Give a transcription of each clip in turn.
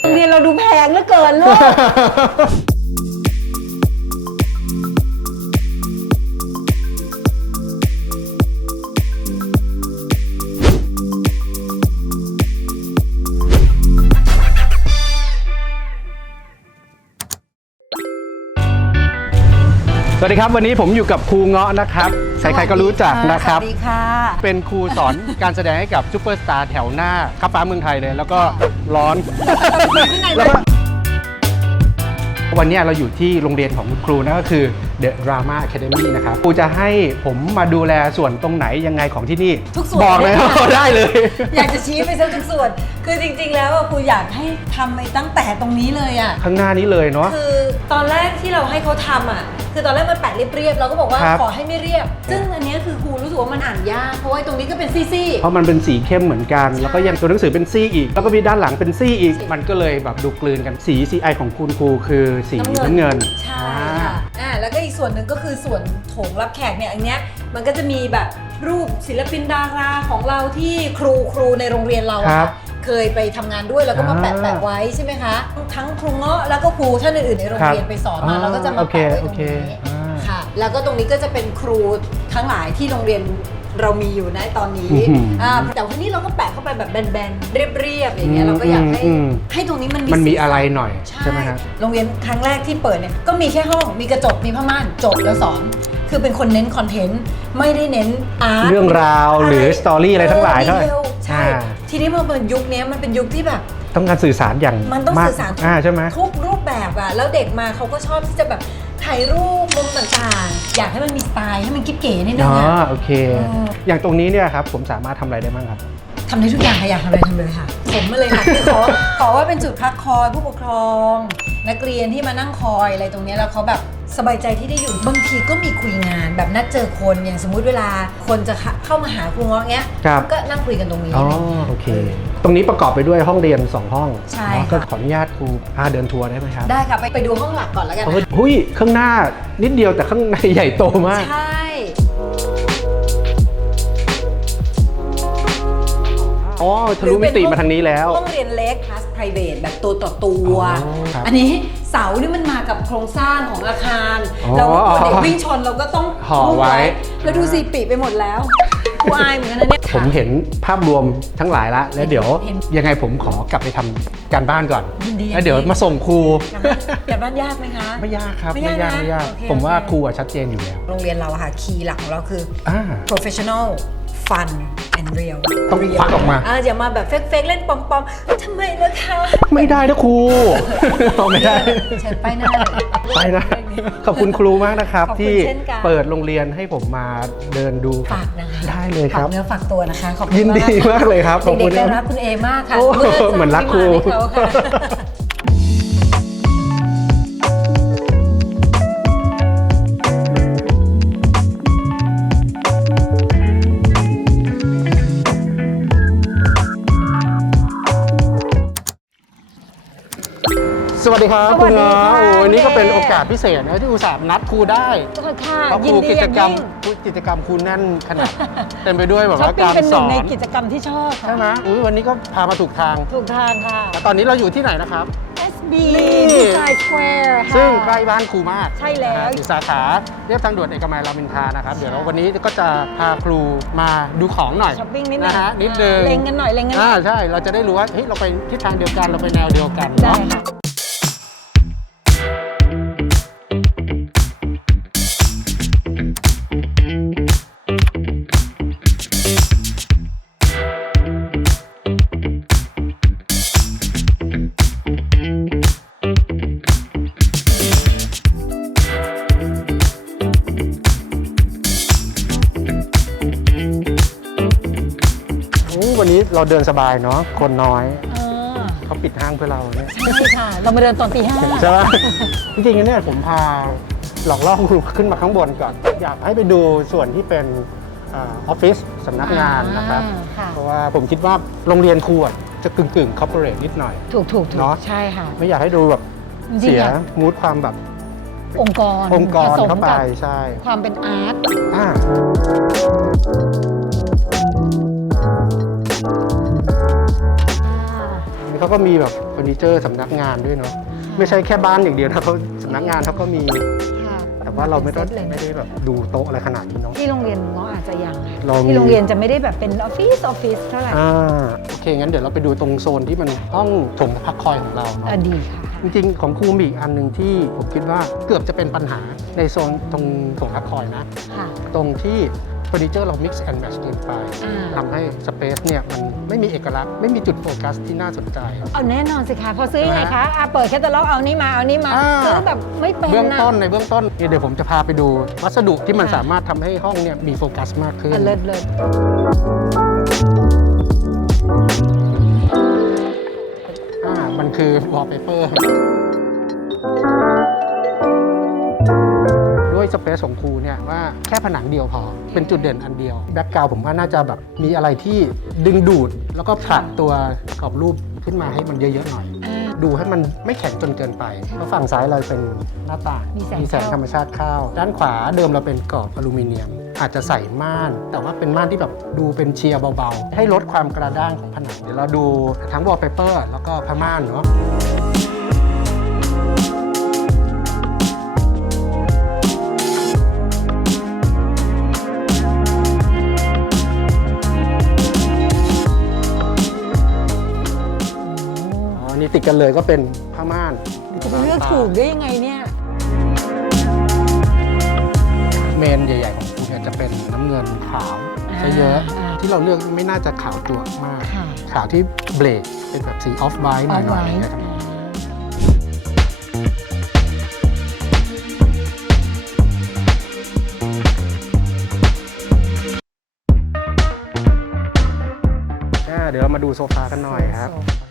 โรงเรียนเราดูแพงเหลือเกินลูก วัสดีครับ วันนี้ผมอยู่กับครูเงาะนะครับ ใครๆก็รู้จักนะครับ สวัสดีค่ะ เป็นครูสอน การแสดงให้กับซูเปอร์สตาร์แถวหน้าข้าฟ้าเมืองไทยเลย แล้วก็ร้อนแล้วก็วันนี้เราอยู่ที่โรงเรียนของคุณครูนั่นก็คือ The Drama Academy นะครับครูจะให้ผมมาดูแลส่วนตรงไหนยังไงของที่นี่ ทุกส่วนบอกเลยได้ค่ะ ได้เลย อยากจะชี้ไปซะทุกส่วน คือจริงๆ แล้วอะครูอยากให้ทำไปตั้งแต่ตรงนี้เลยอะ ข้างหน้านี้เลยเนาะ คือตอนแรกที่เราให้เขาทำอะ คือตอนแรกมันแปะเรียบๆเราก็บอกว่าครับขอให้ไม่เรียบ ซึ่งอันเนี้ยคือครูรู้สึกว่ามันอ่านยาก เพราะว่าตรงนี้ก็เป็นซี่ เพราะมันเป็นสีเข้มเหมือนกัน แล้วก็ยังตัวหนังสือเป็นซี่อีก แล้วก็มีด้านหลังเป็นซี่อีก มันก็เลยแบบดูกลืนกันสี CI ของคุณครูคือสีน้ำเงินน้ำเงินๆใช่ค่ะอ่าแล้วก็อีกส่วนหนึ่งก็คือส่วนโถงรับแขกเนี่ยอันเนี้ยมันก็จะมีแบบรูปศิลปินดาราของเราที่ครูครูในโรงเรียนเราอะครัค่ะบ เคยไปทำงานด้วยแล้วก็มาแปะอ่าแปะไว้ใช่ไหมคะ ทั้งครูเงาะแล้วก็ครูท่านอื่นๆในโรงเรียนครับไปสอนมาอ่าเราก็จะมาโอเคแปะไว้ตรงโอเคนี้อ่าค่ะ แล้วก็ตรงนี้ก็จะเป็นครูทั้งหลายที่โรงเรียนเรามีอยู่ในตอนนี้อื้อหืออ่าแต่วันนี้เราก็แปะเข้าไปแบบแบนๆ เรียบๆอย่างเงี้ยเราก็อยากให้อืมให้ตรงนี้มันมีมันมีสีสัอะไรหน่อยใช่ใช่ไหมครับโรงเรียนครั้งแรกที่เปิดเนี่ยก็มีแค่ห้องมีกระจกมีผ้าม่านจบแล้วสอนคือเป็นคนเน้นคอนเทนต์ไม่ได้เน้นอาร์ตเรื่องราวหรือสตอรี่อะไรทั้งหลายเท่าไหร่ดีทใช่อ่า ทีนี้พอเป็นยุคเนี้ยมันเป็นยุคที่แบบ ต้องการสื่อสารอย่างมันต้องกสื่อสารทุกอ่าใช่ไหมทุกรูปแบบอะแล้วเด็กมาเขาก็ชอบที่จะแบบถ่ายรูปมุมต่างๆ อยากให้มันมีสไตล์ให้มันกิ๊บเก๋นิดนึอ๋งออะโอเคเอออย่างตรงนี้เนี่ยครับผมสามารถทำอะไรได้บ้างครับทำได้ทุกอย่างค่ะอยากทำอะไรทำเลยค่ะ ผมมาเลยค่ะคือขอขอว่าเป็นจุดพักคอยผู้ปกครอง นักเรียนที่มานั่งคอยอะไรตรงเนี้ยแล้วเขาแบบ สบายใจที่ได้อยู่บางทีก็มีคุยงานแบบนัดเจอคนอย่างสมมุติเวลาคนจะเข้ามาหาครูเงาะเงี้ยครับ ก็นั่งคุยกันตรงนี้ อ๋อโอเค ตรงนี้ประกอบไปด้วยห้องเรียน 2 ห้องใช่เนอะค่ะ ก็ขออนุญาตครูพาเดินทัวร์ได้ไหมครับได้ค่ะไปไปดูห้องหลักก่อนแล้วกันเฮ้ยหุ้ยข้างหน้านิดเดียวแต่ข้างในใหญ่โตมาก ใช่ อ๋อทะลุมิติมาทางนี้แล้วห้องเรียนเล็กคลาส private แบบตัวต่อตัว อ๋อครับอันนี้เสานี่มันมากับโครงสร้างของอาคาร อ๋อเราก็กลัวเด็กวิ่งชนเราก็ต้องห่อไว้ แล้วดูสิปีไปหมดแล้วกูอายเหมือนกันนะเนี่ย ผมเห็นภาพรวมทั้งหลายละ แล้วเดี๋ยวเห็นยังไงผมขอกลับไปทำการบ้านก่อน ยินดี แล้วเดี๋ยวมาส่งครู การบ้านยากไหมคะ ไม่ยากครับ ไม่ไม่ยากยากนะไม่ยาก โอเคผมว่าโอเค ครูอะชัดเจนอยู่แล้ว โรงเรียนเราอะค่ะคีย์หลักของเราคือ อ่า professional fun and real ต้องควักออกมา อ่อย่ามาแบบเฟกๆเล่นปอมๆทำไมล่ะคะ ไม่ได้นะครูเอาไม่ได้เชิญไปหน้าเลยไปนะ ขอบคุณครูมากนะครับ ขอบคุณที่เช่นกัน เปิดโรงเรียนให้ผมมาเดินดู ฝากนะคะได้เลยคฝารักบเนื้อฝากตัวนะคะ ขอบคุณยินดีมากเลยครับขอบเด็คุกณๆก็รักคุณเอมากค่ะโอ้มื่จะเหมือนรักครู ที่มาให้เขาค่ะ ดีครับสวัสดีณค่ะเนาะโอ้คุณวันนี้ก็เป็นเอโอกาสพิเศษนะที่อุตส่าห์นัดครูได้ค่ะเพราะคยินรูดีกิอจย่างกรรมยิ่งกิจกรรมครูแน่นขนาดเต็มไปด้วยแบบช้อว่าปปิ้งการเป็นหสนึ่งอนในกิจกรรมที่ชอบค่ะใช่ไหมอุ้ยวันนี้ก็พามาถูกทางถูกทางค่ะแต่ตอนนี้เราอยู่ที่ไหนนะครับ SB นี่ดีไซน์สแควร์ค่ะซึ่งใกล้บ้านครูมากใช่แล้วนะฮะอยู่สาขาเรียบทางด่วนเอกมัยรามอินทรานะครับ เดี๋ยวเราวันนี้ก็จะพาครูมาดูของหน่อยช้อปปิ้งนิดนึงนะฮะนิดนึงเล็งกันหน่อยเล็งกันหน่อ่าอยใช่เราจะได้รู้ว่าเฮ้ยเราไปทิศทางเดียวกันเราไปแนวเดียวกันได้เนาะ เราเดินสบายเนาะคนน้อยเออเขาปิดห้างเพื่อเราเนี่ยใช่ค่ะ เรามาเดินตอนตีห้าใช่ไหมจริงๆเนี่ยผมพาหลอกล่อครูขึ้นมาข้างบนก่อน อยากให้ไปดูส่วนที่เป็นอาออฟฟิศสำนักงานนะครับ อ่าค่ะเพราะว่าผมคิดว่าโรงเรียนครูอะจะกึ่งกึ่งคอร์ปอเรทนิดหน่อย ถูกถูกถูกเนอะ ใช่ค่ะ ไม่อยากให้ดูแบบจริงๆเสียอะมูดความแบบองค์กรองค์กรผสมเข้าไปกับใช่ความเป็นอาร์ต อ่า เขาก็มีแบบเฟอร์นิเจอร์สำนักงานด้วยเนาะไม่ใช่แค่บ้านอย่างเดียวนะเขาสำนักงานเขาก็มี ค่ะแต่ว่าเราไม่ต้องซ็ตเลยไม่ได้แบบดูโต๊ะอะไรขนาดนี้เนาะ ที่โรงเรียนเงาะอาจจะยังเรามีที่โรงเรียนจะไม่ได้แบบเป็นออฟฟิศออฟฟิศเท่าไหร่อ่าโอเคงั้นเดี๋ยวเราไปดูตรงโซนที่มันห้องโถงพักคอยของเราเนาะอะดีค่ะ จริงๆ ของครูมีอีกอันหนึ่งที่ผมคิดว่าเกือบจะเป็นปัญหาในโซนตรงโถงพักคอยนะ ค่ะ ตรงที่ เฟอร์นิเจอร์เรา mix and match เกินไปอ่า ทำให้สเปซเนี่ยมันไม่มีเอกลักษณ์ไม่มีจุดโฟกัสที่น่าสนใจ เอาแน่นอนสิคะพอซื้อยังไงคะอะเปิดแคตตาล็อกเอานี่มาเอานี่มาอ่า ซื้อแบบไม่เป็นเบื้องนะต้นในเบื้องต้นเดี๋ยวผมจะพาไปดู วัสดุที่มันค่ะสามารถทำให้ห้องเนี่ยมีโฟกัสมากขึ้น อะเลิศเลิศอ่า มันคือ wallpaper ด้วยสเปซของครูเนี่ยว่าแค่ผนังเดียวพอ เป็นจุดเด่นอันเดียวแบ็กกราวผมว่าน่าจะแบบมีอะไรที่ดึงดูด แล้วก็ผลักตัวกรอบรูปขึ้นมาให้มันเยอะๆหน่อย ดูให้มันไม่แข็งจนเกินไปแล้วฝั่งซ้ายเราเป็นหน้าต่างมีแสงแสงเข้า ธรรมชาติเข้าด้านขวาเดิมเราเป็นกรอบอลูมิเนียม อาจจะใส่ม่าน แต่ว่าเป็นม่านที่แบบดูเป็นเชียร์เบาๆ ให้ลดความกระด้างของผนังเดี๋ยวเราดูทั้งวอลเปเปอร์แล้วก็ผ้าม่านเนาะ กันเลยก็เป็นผ้าม่านจะไปเลือกถูกได้ยังไงเนี่ย เมนใหญ่ ๆ ของคุณเนี่ยจะเป็นน้ำเงินขาวอ่าซะเยอะอ่าที่เราเลือกไม่น่าจะขาวตัวมาก ค่ะ ขาวที่เบรกเป็นแบบสีออฟไวท์หเอาน่อยไว้ๆนะครับ อ่าเดี๋ยวเรามาดูโซฟากันหน่อยครับ โซ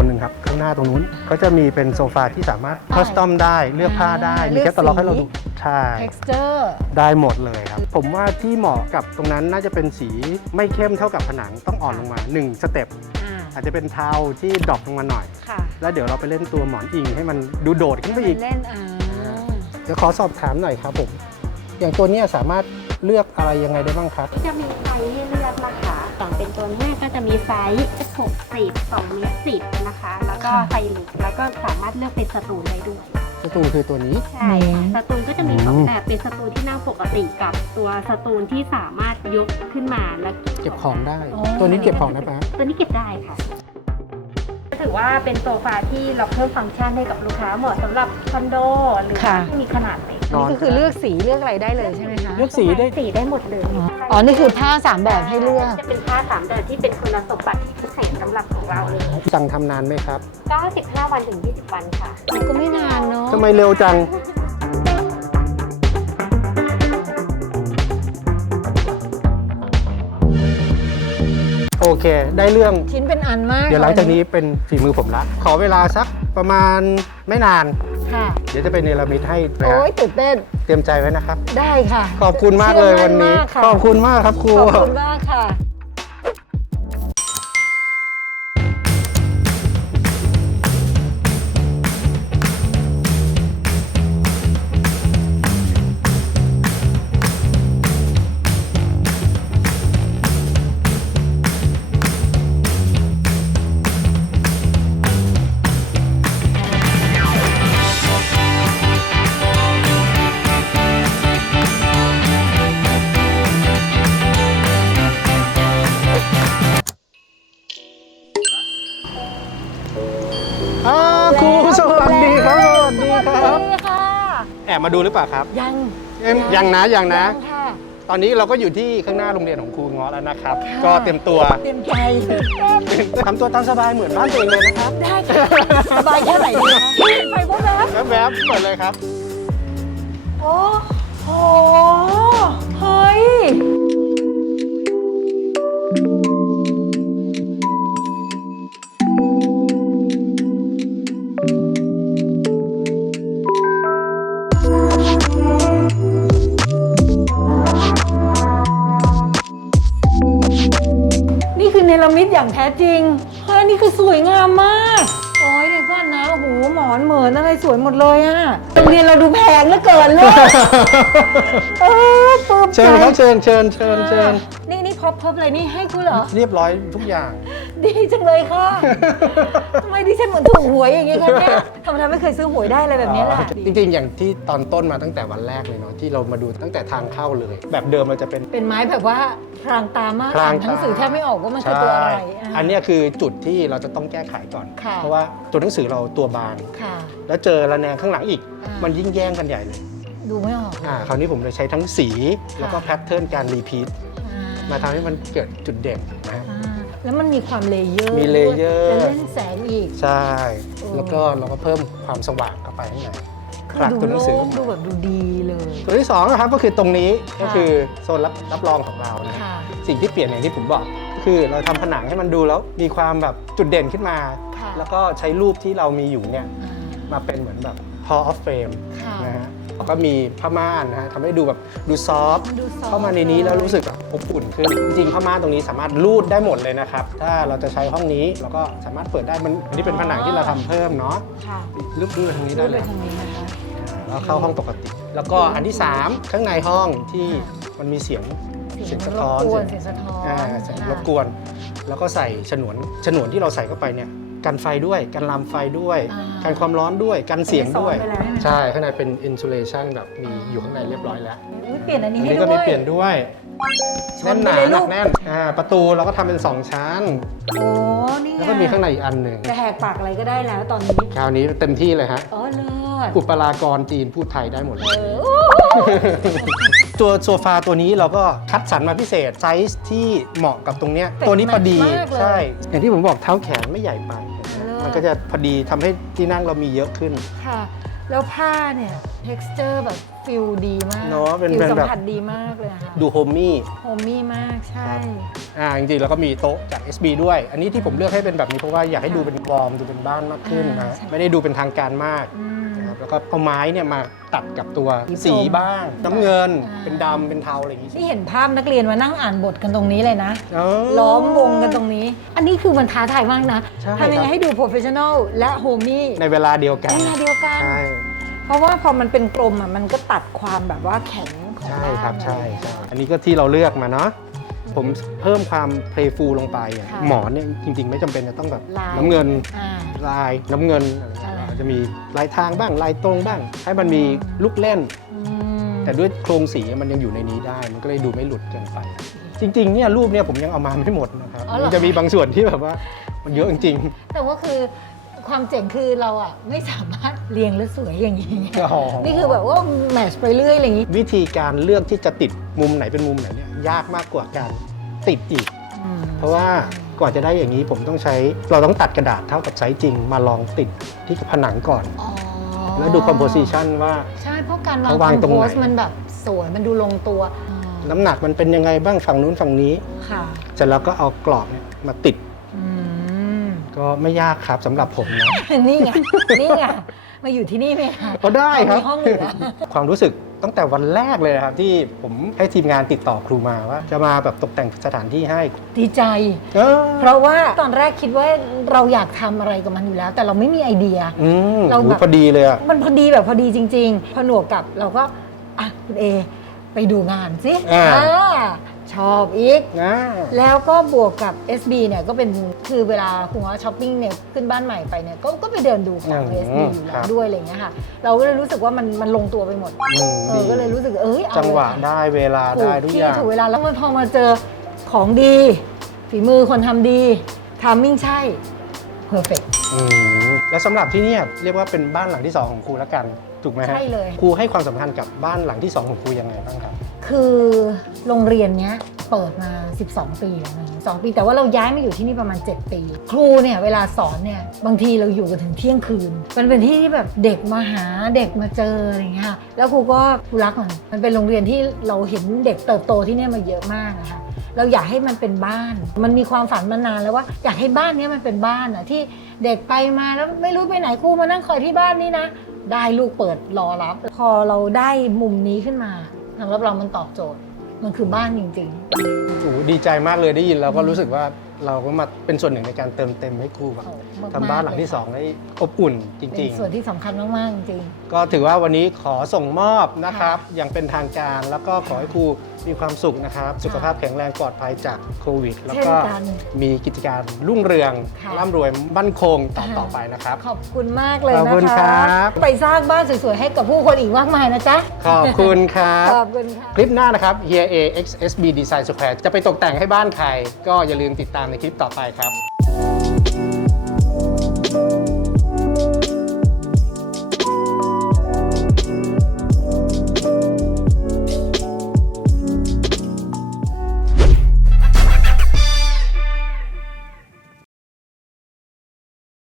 นหนึ่งครับข้างหน้าตรงนู้นก็จะมีเป็นโซฟาที่สามารถคัสตอมได้เลือกผ้าได้อ่ามีแคตตาล็อกเลือกสีให้เราดูใช่ texture ได้หมดเลยครับ ผมว่าที่เหมาะกับตรงนั้นน่าจะเป็นสีไม่เข้มเท่ากับผนังต้องอ่อนลงมา1สเต็ปอ่าอาจจะเป็นเทาที่ดรอปลงมาหน่อยค่ะแล้วเดี๋ยวเราไปเล่นตัวหมอนอิงให้มันดูโดดขึ้นไปอีกเล่นอ่าเดี๋ยวขอสอบถามหน่อยครับผม อย่างตัวเนี้ยสามารถเลือกอะไรยังไงได้บ้างครับ จะมีไซส์ให้เลือกนะคะ ต่างเป็นตัวแรกก็จะมีไซส์60 2เมตร10นะคะ แล้วก็ไซส์เล็กแล้วก็สามารถเลือกเป็นสตูนได้ด้วยสตูคือตัวนี้ ใช่ค่ะสตูนก็จะมีสองอืมแบบเป็นสตูนที่นั่งปกติกับตัวสตูนที่สามารถยกขึ้นมาแล้วเก็บของได้อ๋อตัวนี้เก็บของได้ปะตัวนี้เก็บได้ค่ะถือว่าเป็นโซฟาที่เราเพิ่มฟังก์ชันให้กับลูกค้าเหมาะสำหรับคอนโดหรือค่ะที่มีขนาดเล็กนอนนี่ก็คือเลือกสีเลือกอะไรได้เลยใช่ไหมคะเลือกสีได้ สีได้หมดเลย อ๋อ นี่คือผ้าสามแบบให้เลือก จะเป็นผ้าสามแบบที่เป็นคุณสมบัติพิเศษสำหรับของเราเลยสั่งทำนานไหมครับ95วันถึง 20 วันค่ะก็ไม่นานเนาะ ทำไมเร็วจัง โอเค ได้เรื่อง ชิ้นเป็นอันมากเดี๋ยวหลังจากนี้เป็นฝีมือผมละ ขอเวลาสักประมาณไม่นาน ค่ะ เดี๋ยวจะไปเนรมิตให้นะโอ้ฮะยตื่นเต้นเตรียมใจไว้นะครับ ได้ค่ะขอบคุณมากเลยวันนี้เชื่อมั่นมากค่ะขอบคุณมากครับครู ขอบคุณมากค่ะ มาดูหรือเปล่าครับยังเอ้ยยังนะยังนะ ยังค่ะ ตอนนี้เราก็อยู่ที่ข้างหน้าโรงเรียนของครูเงาะแล้วนะครับ ค่ะ ก็เตรียมตัวเตรียมใจทำตัวตามสบายเหมือนบ้านตัวเองเลยนะครับได้ค่ะสบายแค่ไหนดีคะไปพวกแล้ว แวบๆเปิดเลยครับ โอ้โห เฮ้ย รมิตอย่างแท้จริงเฮ้ยนี่คือสวยงามมาก โอ้ยเดี๋ยวก่อนนะ โอ้โห หมอนเหมือนอะไรสวยหมดเลยอะโรงเรียนเราดูแพงเหลือเกินเลย เออปลื้มใจเชิญครับเชิญเชิญเชิญเชิญนี่นี่ชอบเพิ่มอะไรนี่ให้คุณเหรอ เรียบร้อยทุกอย่าง ดีจังเลยค่ะ ทำไมดิฉันเหมือนถูกหวยอย่างงี้คะเนี่ยทำไมไม่เคยซื้อหวยได้อะไรแบบนี้ล่ะจริงๆ อย่างที่ตอนต้นมาตั้งแต่วันแรกเลยเนาะที่เรามาดูตั้งแต่ทางเข้าเลย แบบเดิมเราจะเป็น เป็นไม้แบบว่าพรางตามากพรางอ่านหนังสือตาแทบไม่ออกว่ามันคือตัวอะไระอันเนี้ยคือจุดที่เราจะต้องแก้ไขก่อน ค่ะ เพราะว่าตัวหนังสือเราตัวบาง ค่ะ แล้วเจอระแนงข้างหลังอีก อ่ามั มันยิ่งแย่งกันใหญ่เลยดูไม่ออกอ่าคราวนี้ผมเลยใช้ทั้งสีแล้วก็แพทเทิร์นการรีพีทอ่มาทำให้มันเกิดจุดเด่นนะอ่า แล้วมันมีความเลเยอร์มีเลเยอร์แล้วเล่นแสงอีก ใช่ โอ้ แล้วก็เราก็เพิ่มความสว่างเข้าไปข้างในคืผลัอกดูตัวหนังสือโล่งดูแบบดูดีเลย ตัวที่สองนะครับก็คือตรงนี้ก็ค่ะคือโซนรับรับรองของเรานะค่ะ สิ่งที่เปลี่ยนอย่างที่ผมบอกก็คือเราทำผนังให้มันดูแล้วมีความแบบจุดเด่นขึ้นมา ค่ะ แล้วก็ใช้รูปที่เรามีอยู่เนี่ยอ่ามาเป็นเหมือนแบบ hall of fame ค่ะ นะฮะ แล้วก็มีผ้าม่านนะฮะทำให้ดูแบบดูซอฟต์มันดูซอฟต์ เข้ามาในนี้แล้วรู้สึกแบบอบอุ่นขึ้นจริงๆผ้าม่านตรงนี้สามารถรูดได้หมดเลยนะครับถ้าเราจะใช้ห้องนี้เราก็สามารถเปิดได้มันอันนี้เป็นผนังที่เราทำเพิ่มเนาะค่ะรูปรูดไปทางนี้ดูได้เลเลยย ทางนี้นะคะ แล้วเข้าห้องปกติ แล้วก็อันที่ 3 ข้างในห้องที่มันมีเสียงเสียงสะท้อนรบกวนเสียงสะท้อนอ่าเสียงค่ะรบกวน แล้วก็ใส่ฉนวนฉนวนที่เราใส่เข้าไปเนี่ย กันไฟด้วย กันลามไฟด้วย อ่ากันความร้อนด้วย กันเสียงด้วย อันนี้ซ้อนไปแล้วใช่ไหม ใช่ ข้างในเป็นอินซูเลชันแบบมีอยู่ข้างในเรียบร้อยแล้ว อุ๊ยเปลี่ยนอันอันี้นให้นี้ด้ก็วยมีเปลี่ยนด้วยชแน่นนไปหนาเลยหลูนักกแน่นอ่าประตูเราก็ทำเป็น 2 ชั้น โอ้นี่ไงแล้วก็มีข้างในอีกอันหนึ่งจะแหกปากอะไรก็ได้แล้วตอนนี้คราวนี้เต็มที่เลยฮะ อ๋อเลิศอุปรากรจีนพูดไทยได้หมดเลเอยอโอ้โห ตัวโซฟาตัวนี้เราก็คัดสรรมาพิเศษไซส์ที่เหมาะกับตรงเนี้ยตัวนี้พอดีมากเลย ใช่ อย่างที่ผมบอกเท้าแขนไม่ใหญ่ไปเลิศมันก็จะพอดีทำให้ที่นั่งเรามีเยอะขึ้น ค่ะ แล้วผ้าเนี่ย texture แบบฟิลดีมากเนอะเป็นฟิลเป็นสัแบบมผัสดีมากเลยอะค่ะดูโฮมมี่ โฮมมี่มากใช่อ่าจริงๆ แล้วก็มีโต๊ะจาก SB ด้วย อันนี้ที่ผมเลือกให้เป็นแบบนี้เพราะว่าอยากให้ดูเป็นวอร์มดูเป็นบ้านมากขึ้นอ่านะใช่ ไม่ได้ดูเป็นทางการมากอืม นะครับแล้วก็เอาไม้เนี่ยมาตัดกับตัวสีสีส้มบ้าง น้ำเงิน อ่า เป็นดำเป็นเทาอะไรอย่างงี้นี่เห็นภาพนักเรียนมานั่งอ่านบทกันตรงนี้เลยนะเออล้อมวงกันตรงนี้ อันนี้คือมันท้าทายมากนะใช่ทำยังครัไงบ ให้ดู professional และ homey ในเวลาเดียวกันในเวลาเดียวกัน ใช่ เพราะว่าพอมันเป็นกลมอะมันก็ตัดความแบบว่าแข็งของใช่บ้านครับ ใช่อะไรอย่างใช่เงี้ยอันนี้ก็ที่เราเลือกมาเนาะ ผมเพิ่มความเพลฟูลงไปอะค่ะหมอนเนี่ยจริง ๆ ไม่จำเป็นจะต้องแบบลาย น้ำเงินอ่า ลายน้ำเงินอะไรอย่างเงี้ยอ่าอาจจะมีลายทางบ้างลายตรงบ้าง ให้มันมีลูกเล่น อืมแต่ด้วยโครงสีมันยังอยู่ในนี้ได้ มันก็เลยดูไม่หลุดเกินไป จริงๆเนี่ยรูปเนี่ยผมยังเอามาไม่หมดนะครับอ๋อเหรอ มันจะมีบางส่วนที่แบบว่ามันเยอะจริงแต่ว่าคือ ความเจ๋งคือเราอะไม่สามารถเรียงและสวยอย่างนี้ๆอ๋อ นี่คือแบบว่าแมทช์ไปเรื่อยอะไรอย่างนี้ วิธีการเลือกที่จะติดมุมไหนเป็นมุมไหนเนี่ยยากมากกว่าการติดอีกอืมเพราะว่าก่อนจะได้อย่างนี้ผมต้องใช้เราต้องตัดกระดาษเท่ากับไซส์จริง มาลองติดที่ผนังก่อน อ๋อแล้วดู composition ว่า ใช่เพราะการวางเขาวางตรงไหนคอมโพสมันแบบสวยมันดูลงตัวอืมน้ำหนักมันเป็นยังไงบ้างฝั่งนู้นฝั่งนี้ ค่ะ เสร็จแล้วก็เอากรอบเนี่ยมาติดอืม ก็ไม่ยากครับสำหรับผมนะ นี่ไง นี่ไง มาอยู่ที่นี่ไหมคะก็ได้ครับ มีห้องเหลือ ความรู้สึกตั้งแต่วันแรกเลยนะครับ ที่ผมให้ทีมงานติดต่อครูมาว่า จะมาแบบตกแต่งสถานที่ให้ดีใจ เออเพราะว่าตอนแรกคิดว่าเราอยากทำอะไรกับมันอยู่แล้ว แต่เราไม่มีไอเดีย อืมเราแบบโหพอดีเลยอะ มันพอดีแบบพอดีจริงๆผนวกกับเราก็ อะคุณเอ ไปดูงานสิอ่า อ่าชอบอีก นะ แล้วก็บวกกับ SB เนี่ยก็เป็นคือเวลาคุณว่าช้อปปิ้งเนี่ยขึ้นบ้านใหม่ไปเนี่ยก็ก็ไปเดินดูของ SB อยู่แล้วด้วยอะไรอย่างเงี้ยค่ะ เราก็เลยรู้สึกว่ามันมันลงตัวไปหมดอืมเอดีอก็เลยรู้สึกเอ้ยเอาจังหวะเลยได้เวลาถูได้กทุกอที่ย่าง ถูกเวลาแล้วมันพอมาเจอของดี ฝีมือคนทำดีทามมิ่งใช่เพอร์เฟก อืม และสำหรับที่เนี่ยเรียกว่าเป็นบ้านหลังที่2ของครูแล้วกันถูกไหมฮะใช่เลย ครูให้ความสำคัญกับบ้านหลังที่2ของครูยังไงบ้างครับ คือโรงเรียนเนี้ยเปิดมา 12 ปีแล้วนะ2ปีแต่ว่าเราย้ายมาอยู่ที่นี่ประมาณ 7 ปี ครูเนี่ยเวลาสอนเนี่ยบางทีเราอยู่กันถึงเที่ยงคืน มันเป็นที่ที่แบบเด็กมาหาเด็กมาเจออะไรอย่างเงี้ยค่ะแล้วครูก็ครูรักมันมันเป็นโรงเรียนที่เราเห็นเด็กเติบโตที่เนี่ยมาเยอะมากนะคะ เราอยากให้มันเป็นบ้าน มันมีความฝันมานานแล้วว่าอยากให้บ้านนี้มันเป็นบ้านอะที่เด็กไปมาแล้วไม่รู้ไปไหนครูมานั่งคอยที่บ้านนี่นะ ได้ลูกเปิดรอรับ พอเราได้มุมนี้ขึ้นมาทำหรับเรามันตอบโจทย์ มันคือบ้านจริงโอ้โหดีใจมากเลยได้ยินแล้วก็รู้สึกว่า เราก็มาเป็นส่วนหนึ่งในการเติมเต็มให้ครูแบบโอ้มกๆทำบ้านหลังที่เยค่ะ2ได้อบอุ่นจเป็รินงส่วนที่สำคัญมาก ๆ จริง ๆ ก็ถือว่าวันนี้ขอส่งมอบนะครับ อย่างเป็นทางการแล้วก็ขอให้ครูมีความสุขนะครับ สุขภาพแข็งแรงปลอดภัยจากโควิด แล้วก็เช่นกันมีกิจการรุ่งเรืองค่ะ ร่ำรวยมั่นคงต่อค่ะต่อไปนะครับ ขอบคุณมากเลยขอบนะคุณคะครับไปสร้างบ้านสวย ๆ ให้กับผู้คนอีกมากมายนะจ๊ะ ขอบคุณครับ ขอบคุณค่ะ คลิปหน้านะครับ Here A XSB Design Square จะไปตกแต่งให้บ้านใคร ก็อย่าลืมติดตามในคลิปต่อไปครับ